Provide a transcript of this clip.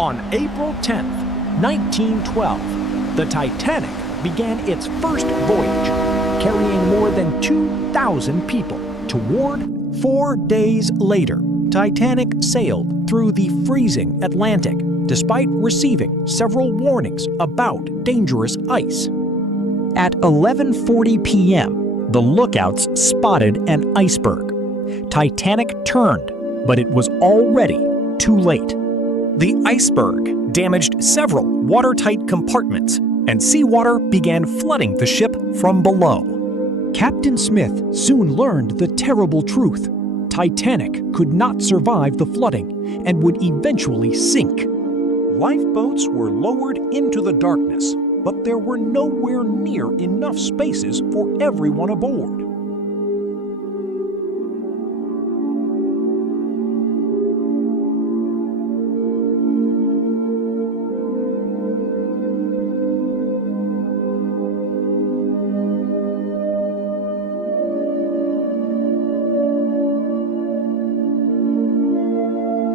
On April 10th, 1912, the Titanic began its first voyage, carrying more than 2,000 people. Toward 4 days later, Titanic sailed through the freezing Atlantic, despite receiving several warnings about dangerous ice. At 11:40 p.m., the lookouts spotted an iceberg. Titanic turned, but it was already too late. The iceberg damaged several watertight compartments, and seawater began flooding the ship from below. Captain Smith soon learned the terrible truth. Titanic could not survive the flooding and would eventually sink. Lifeboats were lowered into the darkness, but there were nowhere near enough spaces for everyone aboard.